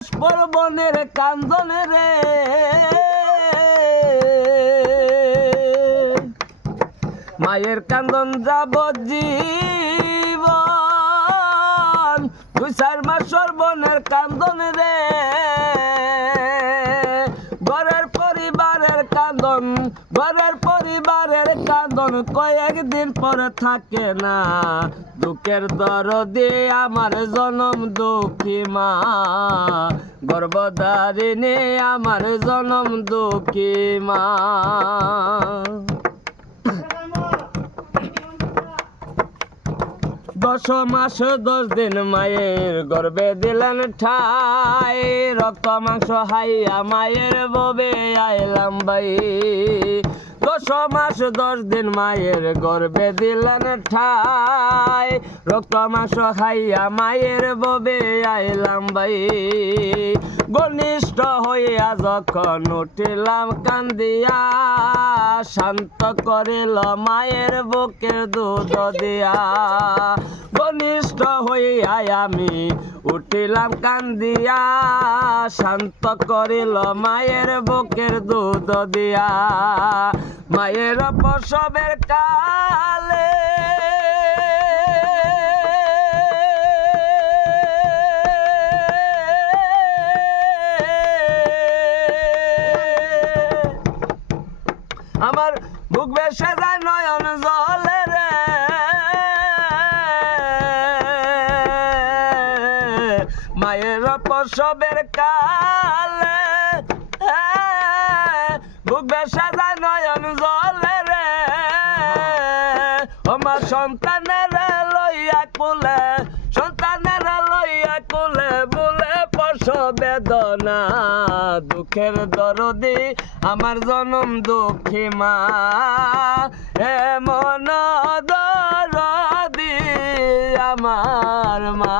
বনের কান্দনে রে মায়ের কান্দন যাবজ্জীবন 2-4 মাস বনের কান্দন রে ঘরের পরিবারের কান্দন কয়েকদিন পরে থাকে না দুঃখের দরদে আমার জনম দুঃখী মা গর্ভধারিণী আমার জনম দুঃখী মা 10 মাস 10 দিন মায়ের গর্ভে দিলেন ঠাই রক্ত মাংস হাইয়া মায়ের ববে আইলাম ভাই 10 মাস 10 দিন মায়ের গর্ভে দিলেন ঠাই রক্ত মাংস খাইয়া মায়ের ববে আইলাম ভাই ঘনিষ্ঠ হইয়া যখন উঠিলাম কান্দিয়া শান্ত করিল মায়ের বুকের দুধ দিয়া ঘনিষ্ঠ হইয়া আমি উঠিলাম কান্দিয়া শান্ত করিল মায়ের বুকের দুধ দিয়া মায়ের প্রসবের কালে আমার বুক ভেসে যায় নয়ন জলে রে মায়ের প্রসবের কালে বুক ভেসে যায় নয়ন জলে রে আমার সন্তানের লইয়া কুলে বলে প্রসব বেদনা দুঃখের দরদি আমার জনম দুঃখী মা এমন দরদি আমার মা।